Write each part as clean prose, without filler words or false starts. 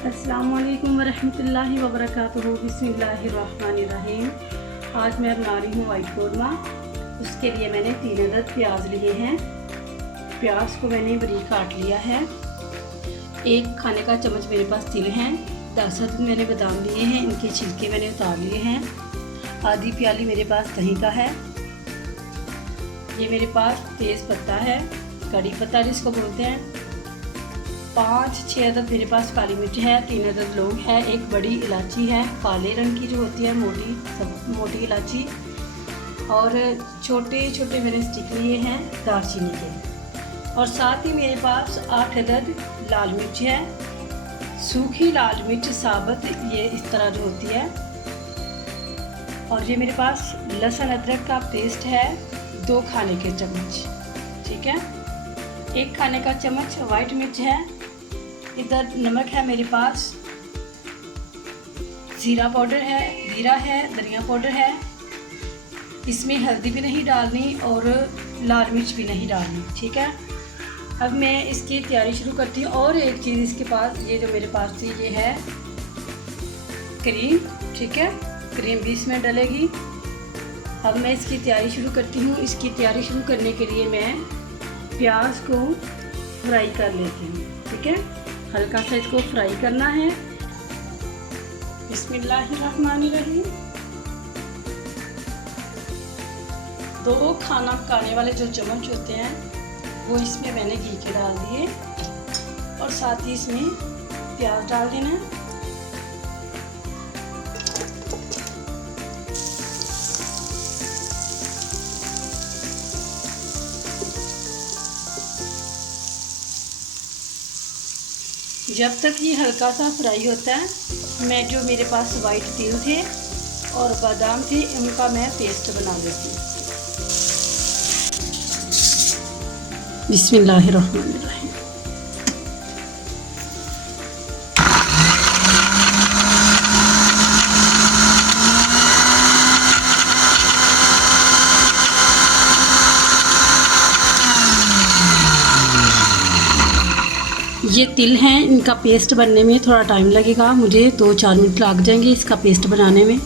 अस्सलाम वालेकुम वरहमतुल्लाहि वबरकातुहू। बिस्मिल्लाहिर्रहमानिर्रहीम। आज मैं बना रही हूँ वाइट कौरमा। उसके लिए मैंने 3 अदद प्याज लिए हैं। प्याज को मैंने बारीक काट लिया है। 1 खाने का चम्मच मेरे पास तिल हैं। 10 अदद मैंने बादाम लिए हैं, इनके छिलके मैंने उतार लिए हैं। आधी प्याली मेरे पास दही का है। ये मेरे पास तेज़ पत्ता है, कड़ी पत्ता जिसको बोलते हैं। 5-6 अदद मेरे पास काली मिर्च है। 3 अदद लौंग है। 1 बड़ी इलायची है, काले रंग की जो होती है, मोटी इलायची। और छोटे छोटे मैंने स्टिक लिए हैं दालचीनी के। और साथ ही मेरे पास 8 अदद लाल मिर्च है, सूखी लाल मिर्च साबुत, ये इस तरह जो होती है। और ये मेरे पास लहसुन अदरक का पेस्ट है, 2 खाने के चम्मच, ठीक है। 1 खाने का चम्मच वाइट मिर्च है। इधर नमक है मेरे पास, जीरा पाउडर है, जीरा है, धनिया पाउडर है। इसमें हल्दी भी नहीं डालनी और लाल मिर्च भी नहीं डालनी, ठीक है। अब मैं इसकी तैयारी शुरू करती हूँ। और एक चीज़ इसके पास, ये जो मेरे पास थी, ये है क्रीम, ठीक है। क्रीम भी इसमें डलेगी। अब मैं इसकी तैयारी शुरू करती हूँ। इसकी तैयारी शुरू करने के लिए मैं प्याज को फ्राई कर लेती हूँ, ठीक है। हल्का सा इसको फ्राई करना है। बिस्मिल्लाहिर्रहमानिर्रहीम। 2 खाना पकाने वाले जो चम्मच होते हैं वो इसमें मैंने घी के डाल दिए और साथ ही इसमें प्याज डाल देना है। जब तक ये हल्का सा फ्राई होता है, मैं जो मेरे पास वाइट तिल थे और बादाम थे, उनका मैं पेस्ट बना लेती हूँ। बिस्मिल्लाहिर्रहमानिर्रहीम। ये तिल हैं, इनका पेस्ट बनने में थोड़ा टाइम लगेगा, मुझे 2-4 मिनट लग जाएंगे इसका पेस्ट बनाने में।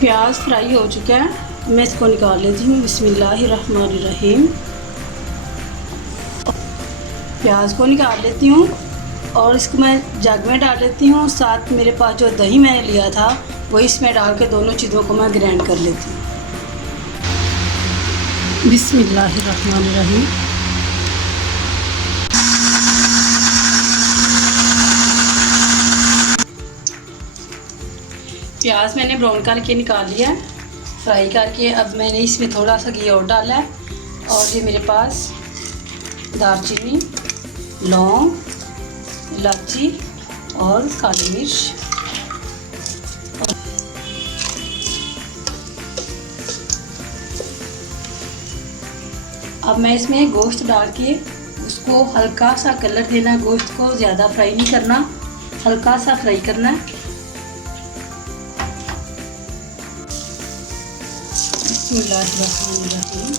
प्याज फ्राई हो चुका है, मैं इसको निकाल लेती हूँ। बिस्मिल्लाहिर्रहमानिर्रहीम। प्याज को निकाल लेती हूँ और इसको मैं जग में डाल लेती हूँ। साथ मेरे पास जो दही मैंने लिया था वो इसमें डाल के दोनों चीज़ों को मैं ग्राइंड कर लेती हूँ। बिस्मिल्लाहिर्रहमानिर्रहीम। प्याज मैंने ब्राउन करके निकाल लिया, फ्राई करके। अब मैंने इसमें थोड़ा सा घी और डाला है। और ये मेरे पास दालचीनी, लौंग, इलायची और काली मिर्च। अब मैं इसमें गोश्त डाल के उसको हल्का सा कलर देना। गोश्त को ज़्यादा फ्राई नहीं करना, हल्का सा फ्राई करना है। बिस्मिल्लाहिर्रहमानिर्रहीम।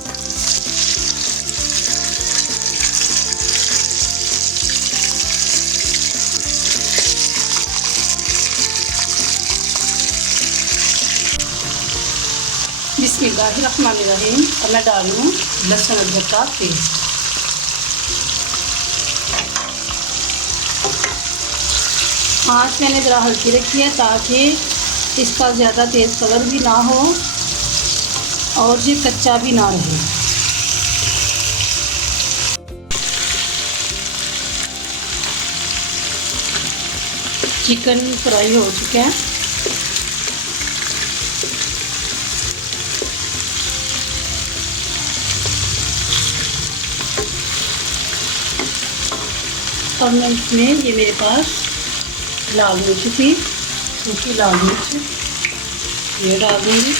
बिस्मिल्लाहिर्रहमानिर्रहीम। और मैं डाल रही हूँ लहसुन अदरक का पेस्ट। आँच मैंने ज़रा हल्की रखी है ताकि इसका ज़्यादा तेज़ कलर भी ना हो और ये कच्चा भी ना रहे। चिकन फ्राई हो चुका है। और मैं इसमें, ये मेरे पास लाल मिर्च थी, सूखी लाल मिर्च, ये डाल दूँगी।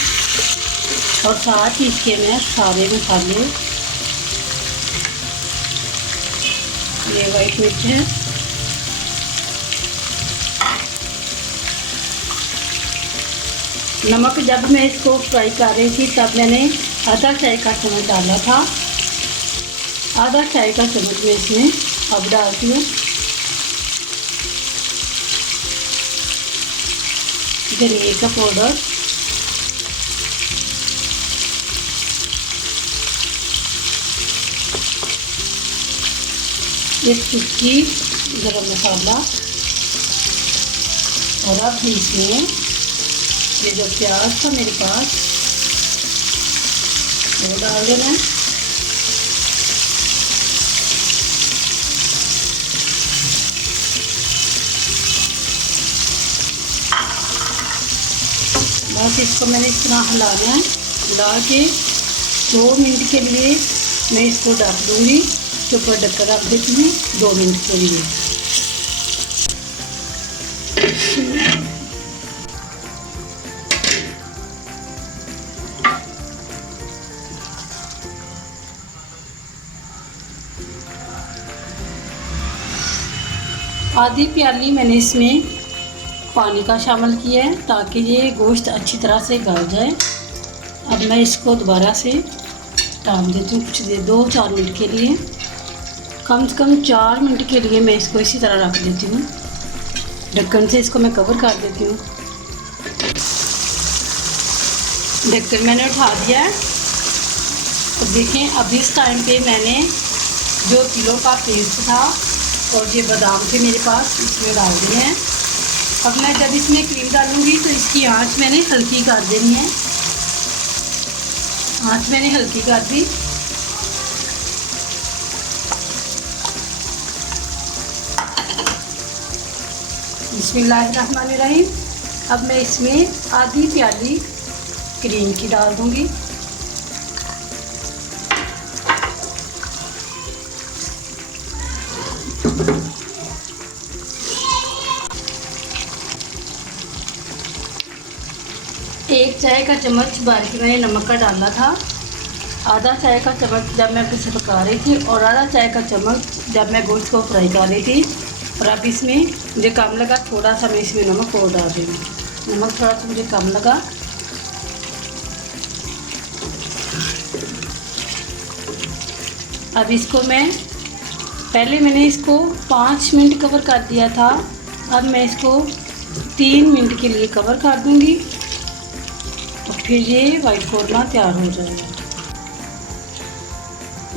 और साथ ही इसके मैं सारे मसाले, ये वाइट मिर्च है, नमक जब मैं इसको फ्राई कर रही थी तब मैंने आधा चाय का चम्मच डाला था। आधा चाय का चम्मच मैं इसमें अब डालती हूँ धनिया का पाउडर, एक चुटकी गरम मसाला, और अब इसमें ये जो प्याज था मेरे पास वो डाल देना है। बस इसको मैंने इस तरह हिलाना है। हिला के 2 मिनट के लिए मैं इसको ढक दूँगी। इसके ऊपर ढक्कन रख देती हूँ 2 मिनट के लिए। आधी प्याली मैंने इसमें पानी का शामिल किया है ताकि ये गोश्त अच्छी तरह से गल जाए। अब मैं इसको दोबारा से डाल देती हूँ कुछ देर 2-4 मिनट के लिए। कम से कम 4 मिनट के लिए मैं इसको इसी तरह रख देती हूँ। ढक्कन से इसको मैं कवर कर देती हूँ। ढक्कन मैंने उठा दिया है। अब देखें, अब इस टाइम पे मैंने जो किलो का पेस्ट था और ये बादाम थे मेरे पास इसमें डाल दिए हैं। अब मैं जब इसमें क्रीम डालूँगी तो इसकी आंच मैंने हल्की कर देनी है। आंच मैंने हल्की कर दी। बिस्मिल्लाहिर्रहमानिर्रहीम। अब मैं इसमें आधी प्याली क्रीम की डाल दूँगी। एक चाय का चम्मच भर के मैंने नमक का डाला था। आधा चाय का चम्मच जब मैं इसे पका रही थी और आधा चाय का चम्मच जब मैं गोश्त को फ्राई कर रही थी। और अब इसमें मुझे कम लगा, थोड़ा सा मैं इसमें नमक और डाल रही हूँ। नमक थोड़ा सा मुझे कम लगा। अब इसको पहले मैंने इसको 5 मिनट कवर कर दिया था। अब मैं इसको 3 मिनट के लिए कवर कर दूँगी और फिर ये वाइट कोरमा तैयार हो जाएगा।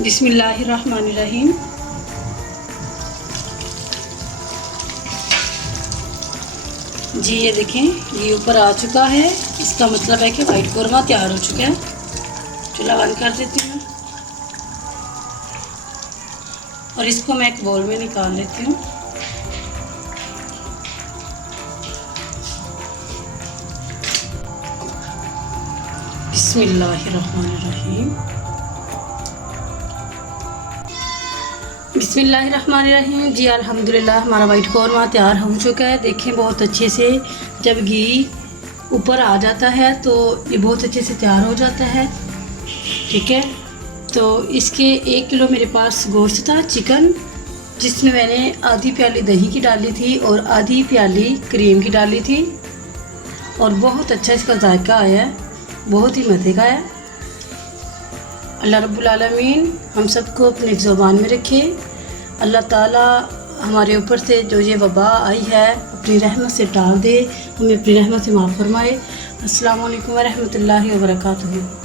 बिस्मिल्लाहिर्रहमानिर्रहीम। जी ये देखें, ये ऊपर आ चुका है। इसका मतलब है कि वाइट कोरमा तैयार हो चुका है। चूल्हा बंद कर देती हूँ और इसको मैं एक बाउल में निकाल लेती हूँ। बिस्मिल्लाहिर्रहमानिर्रहीम। बिस्मिल्लाहिर्रहमानिर्रहीम। जी अल्हम्दुलिल्लाह हमारा वाइट कोरमा तैयार हो चुका है। देखें बहुत अच्छे से जब घी ऊपर आ जाता है तो ये बहुत अच्छे से तैयार हो जाता है। ठीक है, तो इसके 1 किलो मेरे पास गोश्त था चिकन, जिसमें मैंने आधी प्याली दही की डाली थी और आधी प्याली क्रीम की डाली थी। और बहुत अच्छा इसका जायका आया है, बहुत ही मज़े का है। अल्लाह रब्बुल आलमीन हम सबको अपने ज़ुबान में रखे। अल्लाह ताला हमारे ऊपर से जो ये वबा आई है अपनी रहमत से टाल दे, हमें अपनी रहमत से माफ़ फरमाए। अस्सलामु अलैकुम व रहमतुल्लाहि व बरकातुहू।